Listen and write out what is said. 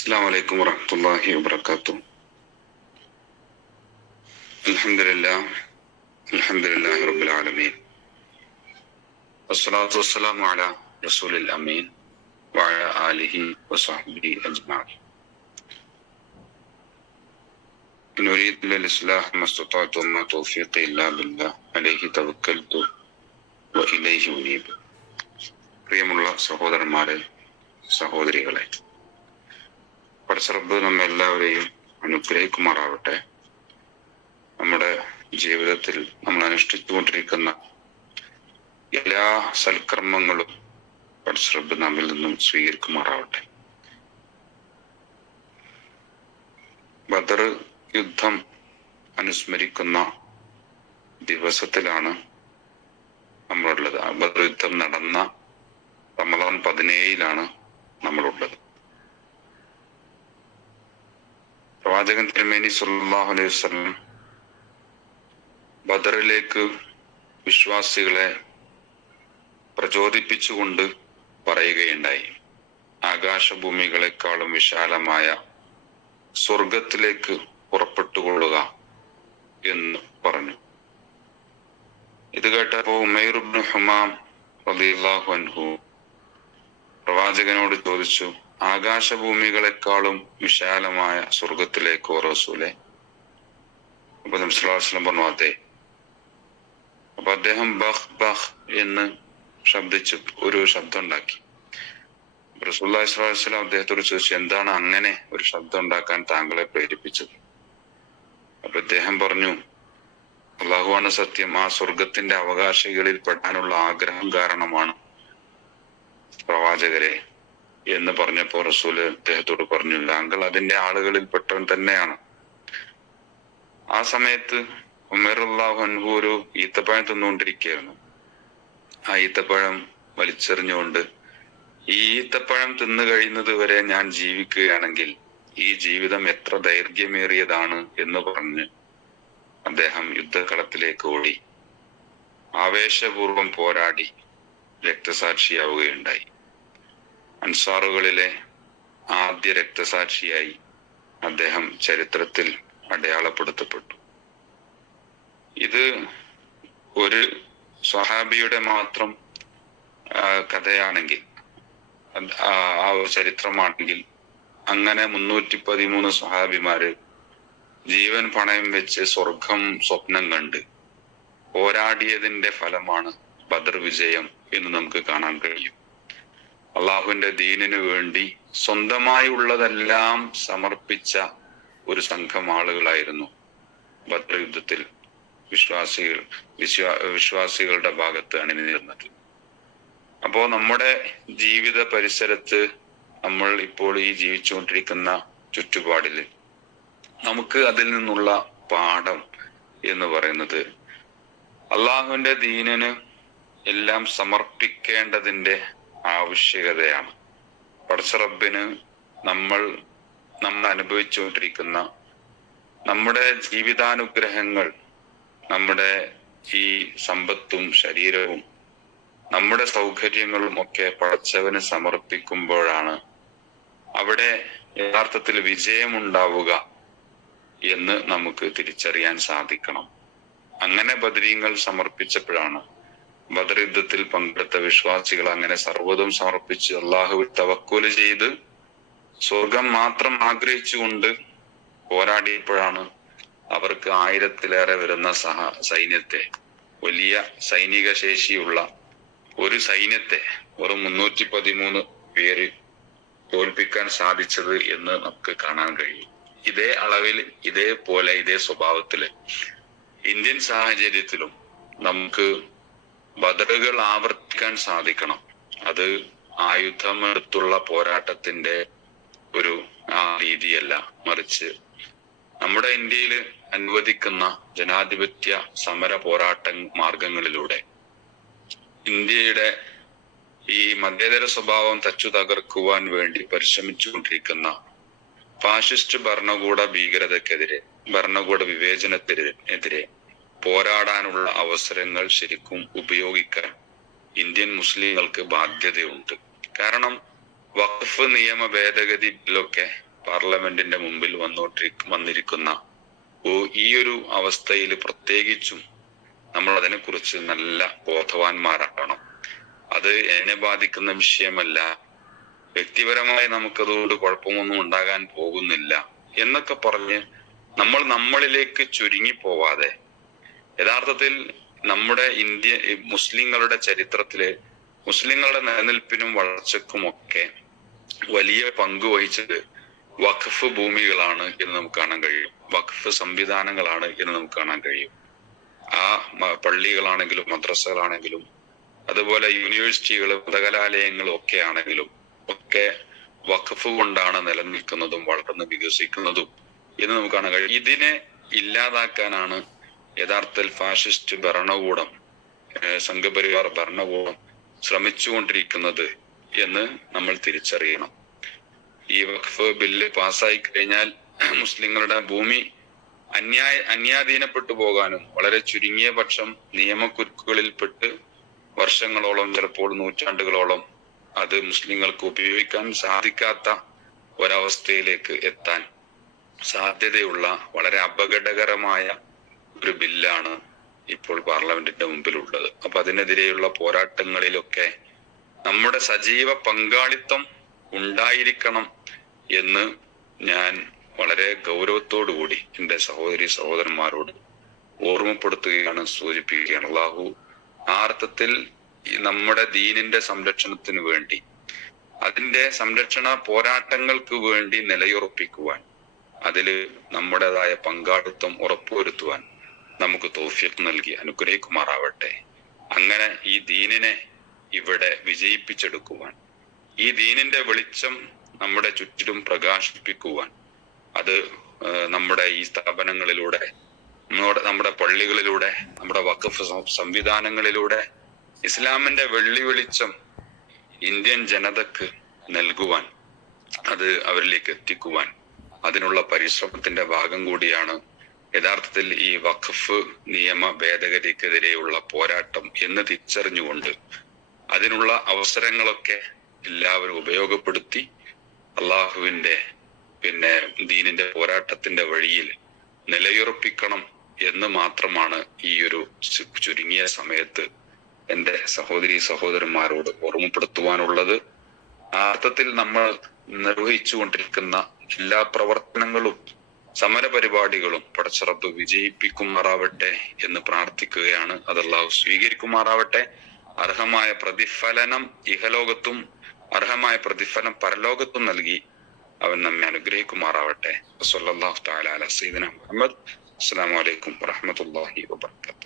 السلام عليكم ورحمة الله وبركاته. الحمد لله رب العالمين، والصلاة والسلام على رسول الأمين وعلى آله وصحبه أجمعين. إن أريد إلا الإصلاح ما استطعت وما توفيقي إلا بالله عليه توكلت وإليه أنيب. പ്രിയമുള്ള സഹോദരന്മാരെ, സഹോദരികളെ, പടച്ചറബ്ബ് നമ്മെല്ലാവരെയും അനുഗ്രഹിക്കുമാറാവട്ടെ. നമ്മുടെ ജീവിതത്തിൽ നമ്മൾ അനുഷ്ഠിച്ചുകൊണ്ടിരിക്കുന്ന എല്ലാ സൽക്കർമ്മങ്ങളും പടച്ചറബ്ബ് നമ്മിൽ നിന്നും സ്വീകരിക്കുമാറാവട്ടെ. ബദർ യുദ്ധം അനുസ്മരിക്കുന്ന ദിവസത്തിലാണ് നമ്മളുള്ളത്. ബദർ യുദ്ധം നടന്ന റമദാൻ 17 നമ്മളുള്ളത്. പ്രവാചകൻ തിരുമേനി സല്ലല്ലാഹു അലൈഹി വസല്ലം ബദറിലേക്ക് വിശ്വാസികളെ പ്രചോദിപ്പിച്ചുകൊണ്ട് പറയുകയുണ്ടായി, ആകാശഭൂമികളെക്കാളും വിശാലമായ സ്വർഗത്തിലേക്ക് പുറപ്പെട്ടുകൊള്ളുക എന്ന് പറഞ്ഞു. ഇത് കേട്ടപ്പോ ഉമൈർ ഇബ്നു ഹുമാം റളിയല്ലാഹു അൻഹു പ്രവാചകനോട് ചോദിച്ചു, ആകാശഭൂമികളെക്കാളും വിശാലമായ സ്വർഗത്തിലേക്കോ റസൂലേ? അപ്പൊ നബി സല്ലല്ലാഹു അലൈഹി വസല്ലം പറഞ്ഞു, അതെ. അപ്പൊ അദ്ദേഹം ബഹ് ബഹ് എന്ന് ശബ്ദിച്ചു ഒരു ശബ്ദം ഉണ്ടാക്കി. റസൂലുള്ളാഹി സ്വല്ലല്ലാഹു അലൈഹി വസല്ലം അദ്ദേഹത്തോട് ചോദിച്ചു, എന്താണ് അങ്ങനെ ഒരു ശബ്ദം ഉണ്ടാക്കാൻ താങ്കളെ പ്രേരിപ്പിച്ചത്? അപ്പൊ അദ്ദേഹം പറഞ്ഞു, അല്ലാഹുവാണ് സത്യം, ആ സ്വർഗത്തിന്റെ അവകാശികളിൽ പെടാനുള്ള ആഗ്രഹം കാരണമാണ് പ്രവാചകരെ എന്ന് പറഞ്ഞപ്പോ റസൂല് അദ്ദേഹത്തോട് പറഞ്ഞു, താങ്കൾ അതിന്റെ ആളുകളിൽ പെട്ടവൻ തന്നെയാണ്. ആ സമയത്ത് ഉമർ റളിയല്ലാഹു അൻഹു ഒരു ഈത്തപ്പഴം തിന്നുകൊണ്ടിരിക്കുകയായിരുന്നു. ആ ഈത്തപ്പഴം വലിച്ചെറിഞ്ഞുകൊണ്ട്, ഈ ഈത്തപ്പഴം തിന്നു കഴിയുന്നത് വരെ ഞാൻ ജീവിക്കുകയാണെങ്കിൽ ഈ ജീവിതം എത്ര ദൈർഘ്യമേറിയതാണ് എന്ന് പറഞ്ഞ് അദ്ദേഹം യുദ്ധകളത്തിലേക്ക് ഓടി ആവേശപൂർവം പോരാടി രക്തസാക്ഷിയാവുകയുണ്ടായി. അൻസാറുകളിലെ ആദ്യ രക്തസാക്ഷിയായി അദ്ദേഹം ചരിത്രത്തിൽ അടയാളപ്പെടുത്തപ്പെട്ടു. ഇത് ഒരു സ്വഹാബിയുടെ മാത്രം കഥയാണെങ്കിൽ, ആ ഒരു ചരിത്രമാണെങ്കിൽ, അങ്ങനെ 313 സ്വഹാബിമാര് ജീവൻ പണയം വെച്ച് സ്വർഗം സ്വപ്നം കണ്ട് പോരാടിയതിന്റെ ഫലമാണ് ബദർ വിജയം എന്ന് നമുക്ക് കാണാൻ കഴിയും. അള്ളാഹുവിന്റെ ദീനിനു വേണ്ടി സ്വന്തമായി ഉള്ളതെല്ലാം സമർപ്പിച്ച ഒരു സംഘം ആളുകളായിരുന്നു ബദർ യുദ്ധത്തിൽ വിശ്വാസികളുടെ ഭാഗത്ത് അണിനിരുന്നത്. അപ്പോ നമ്മുടെ ജീവിത പരിസരത്ത്, നമ്മൾ ഇപ്പോൾ ഈ ജീവിച്ചുകൊണ്ടിരിക്കുന്ന ചുറ്റുപാടില് നമുക്ക് അതിൽ നിന്നുള്ള പാഠം എന്ന് പറയുന്നത്, അള്ളാഹുവിന്റെ ദീനിന് എല്ലാം സമർപ്പിക്കേണ്ടതിന്റെ ആവശ്യകതയാണ്. പടച്ചറബ്ബിന് നമ്മൾ അനുഭവിച്ചുകൊണ്ടിരിക്കുന്ന നമ്മുടെ ജീവിതാനുഗ്രഹങ്ങൾ, നമ്മുടെ ഈ സമ്പത്തും ശരീരവും നമ്മുടെ സൗകര്യങ്ങളും ഒക്കെ പടച്ചവന് സമർപ്പിക്കുമ്പോഴാണ് അവിടെ യഥാർത്ഥത്തിൽ വിജയമുണ്ടാവുക എന്ന് നമുക്ക് തിരിച്ചറിയാൻ സാധിക്കണം. അങ്ങനെ ബദരീങ്ങൾ സമർപ്പിച്ചപ്പോഴാണ്, ബദർ യുദ്ധത്തിൽ പങ്കെടുത്ത വിശ്വാസികൾ അങ്ങനെ സർവ്വതും സമർപ്പിച്ച് അള്ളാഹുവിൽ തവക്കുല് ചെയ്ത് സ്വർഗം മാത്രം ആഗ്രഹിച്ചുകൊണ്ട് പോരാടിയപ്പോഴാണ് അവർക്ക് 1000-ലേറെ വരുന്ന സൈന്യത്തെ, വലിയ സൈനിക ശേഷിയുള്ള ഒരു സൈന്യത്തെ വെറും 313 പേര് തോൽപ്പിക്കാൻ സാധിച്ചത് എന്ന് നമുക്ക് കാണാൻ കഴിയും. ഇതേ അളവിൽ, ഇതേപോലെ, ഇതേ സ്വഭാവത്തില് ഇന്ത്യൻ സാഹചര്യത്തിലും നമുക്ക് ബദറുകൾ ആവർത്തിക്കാൻ സാധിക്കണം. അത് ആയുധമെടുത്തുള്ള പോരാട്ടത്തിന്റെ ഒരു രീതിയല്ല, മറിച്ച് നമ്മുടെ ഇന്ത്യയിൽ അനുവദിക്കുന്ന ജനാധിപത്യ സമര പോരാട്ട മാർഗങ്ങളിലൂടെ ഇന്ത്യയുടെ ഈ മതേതര സ്വഭാവം തച്ചു തകർക്കുവാൻ വേണ്ടി പരിശ്രമിച്ചുകൊണ്ടിരിക്കുന്ന ഫാഷിസ്റ്റ് ഭരണകൂട ഭീകരതക്കെതിരെ, ഭരണകൂട വിവേചനത്തിനെതിരെ പോരാടാനുള്ള അവസരങ്ങൾ ശരിക്കും ഉപയോഗിക്കാൻ ഇന്ത്യൻ മുസ്ലിങ്ങൾക്ക് ബാധ്യതയുണ്ട്. കാരണം വഖഫ് നിയമ ഭേദഗതി ബില്ലൊക്കെ പാർലമെന്റിന്റെ മുമ്പിൽ വന്നിരിക്കുന്ന ഈ ഒരു അവസ്ഥയിൽ പ്രത്യേകിച്ചും നമ്മൾ അതിനെക്കുറിച്ച് നല്ല ബോധവാന്മാരാകണം. അത് എന്നെ ബാധിക്കുന്ന വിഷയമല്ല, വ്യക്തിപരമായി നമുക്കതുകൊണ്ട് കുഴപ്പമൊന്നും ഉണ്ടാകാൻ പോകുന്നില്ല എന്നൊക്കെ പറഞ്ഞ് നമ്മൾ നമ്മളിലേക്ക് ചുരുങ്ങി പോവാതെ, യഥാർത്ഥത്തിൽ നമ്മുടെ മുസ്ലിങ്ങളുടെ ചരിത്രത്തില് മുസ്ലിങ്ങളുടെ നിലനിൽപ്പിനും വളർച്ചക്കുമൊക്കെ വലിയ പങ്ക് വഹിച്ചത് വഖഫ് ഭൂമികളാണ് എന്ന് നമുക്ക് കാണാൻ കഴിയും, വഖഫ് സംവിധാനങ്ങളാണ് എന്ന് നമുക്ക് കാണാൻ കഴിയും. ആ പള്ളികളാണെങ്കിലും മദ്രസകളാണെങ്കിലും അതുപോലെ യൂണിവേഴ്സിറ്റികളും മതകലാലയങ്ങളും ഒക്കെ ആണെങ്കിലും ഒക്കെ വഖഫ് കൊണ്ടാണ് നിലനിൽക്കുന്നതും വളർന്ന് വികസിക്കുന്നതും എന്ന് നമുക്ക് കാണാൻ കഴിയും. ഇതിനെ ഇല്ലാതാക്കാനാണ് യഥാർത്ഥത്തിൽ ഫാഷിസ്റ്റ് ഭരണകൂടം, സംഘപരിവാർ ഭരണകൂടം ശ്രമിച്ചുകൊണ്ടിരിക്കുന്നത് എന്ന് നമ്മൾ തിരിച്ചറിയണം. ഈ വഖഫ് ബില്ല് പാസ്സായി കഴിഞ്ഞാൽ മുസ്ലിങ്ങളുടെ ഭൂമി അന്യാധീനപ്പെട്ടു പോകാനും വളരെ ചുരുങ്ങിയ പക്ഷം നിയമക്കുരുക്കുകളിൽപ്പെട്ട് വർഷങ്ങളോളം, ചിലപ്പോൾ നൂറ്റാണ്ടുകളോളം അത് മുസ്ലിങ്ങൾക്ക് ഉപയോഗിക്കാൻ സാധിക്കാത്ത ഒരവസ്ഥയിലേക്ക് എത്താൻ സാധ്യതയുള്ള വളരെ അപകടകരമായ ഒരു ബില്ലാണ് ഇപ്പോൾ പാർലമെന്റിന്റെ മുമ്പിലുള്ളത്. അപ്പൊ അതിനെതിരെയുള്ള പോരാട്ടങ്ങളിലൊക്കെ നമ്മുടെ സജീവ പങ്കാളിത്തം ഉണ്ടായിരിക്കണം എന്ന് ഞാൻ വളരെ ഗൗരവത്തോടുകൂടി എൻ്റെ സഹോദരി സഹോദരന്മാരോട് ഓർമ്മപ്പെടുത്തുകയാണ്, സൂചിപ്പിക്കുകയാണ്. അല്ലാഹു ആ അർത്ഥത്തിൽ നമ്മുടെ ദീനിന്റെ സംരക്ഷണത്തിന് വേണ്ടി, അതിന്റെ സംരക്ഷണ പോരാട്ടങ്ങൾക്ക് വേണ്ടി നിലയുറപ്പിക്കുവാൻ, അതില് നമ്മുടേതായ പങ്കാളിത്തം ഉറപ്പുവരുത്തുവാൻ നമുക്ക് തൗഫീഖ് നൽകി അനുഗ്രഹിക്കുമാറാവട്ടെ. അങ്ങനെ ഈ ദീനിനെ ഇവിടെ വിജയിപ്പിച്ചെടുക്കുവാൻ, ഈ ദീനിന്റെ വെളിച്ചം നമ്മുടെ ചുറ്റിലും പ്രകാശിപ്പിക്കുവാൻ, അത് നമ്മുടെ ഈ സ്ഥാപനങ്ങളിലൂടെ, നമ്മുടെ പള്ളികളിലൂടെ, നമ്മുടെ വഖഫ് സംവിധാനങ്ങളിലൂടെ ഇസ്ലാമിന്റെ വെള്ളി വെളിച്ചം ഇന്ത്യൻ ജനതക്ക് നൽകുവാൻ, അത് അവരിലേക്ക് എത്തിക്കുവാൻ, അതിനുള്ള പരിശ്രമത്തിന്റെ ഭാഗം കൂടിയാണ് യഥാർത്ഥത്തിൽ ഈ വഖഫ് നിയമ ഭേദഗതിക്കെതിരെയുള്ള പോരാട്ടം എന്ന് തിരിച്ചറിഞ്ഞുകൊണ്ട് അതിനുള്ള അവസരങ്ങളൊക്കെ എല്ലാവരും ഉപയോഗപ്പെടുത്തി അള്ളാഹുവിന്റെ ദീനിന്റെ പോരാട്ടത്തിന്റെ വഴിയിൽ നിലയുറപ്പിക്കണം എന്ന് മാത്രമാണ് ഈ ഒരു ചുരുങ്ങിയ സമയത്ത് എൻ്റെ സഹോദരി സഹോദരന്മാരോട് ഓർമ്മപ്പെടുത്തുവാനുള്ളത്. ആ അർത്ഥത്തിൽ നമ്മൾ നിർവഹിച്ചു കൊണ്ടിരിക്കുന്ന എല്ലാ പ്രവർത്തനങ്ങളും സമരപരിപാടികളും പടച്ച റബ്ബ് വിജയിപ്പിക്കുമാറാവട്ടെ എന്ന് പ്രാർത്ഥിക്കുകയാണ്. അത് അല്ലാഹു സ്വീകരിക്കുമാറാവട്ടെ. അർഹമായ പ്രതിഫലനം ഇഹലോകത്തും അർഹമായ പ്രതിഫലം പരലോകത്തും നൽകി അവൻ നമ്മെ അനുഗ്രഹിക്കുമാറാവട്ടെ. വസല്ലല്ലാഹു തആല അലാ സയ്യിദിനാ മുഹമ്മദ്. അസ്സലാമു അലൈക്കും വറഹ്മത്തുള്ളാഹി വബറകാതുഹു.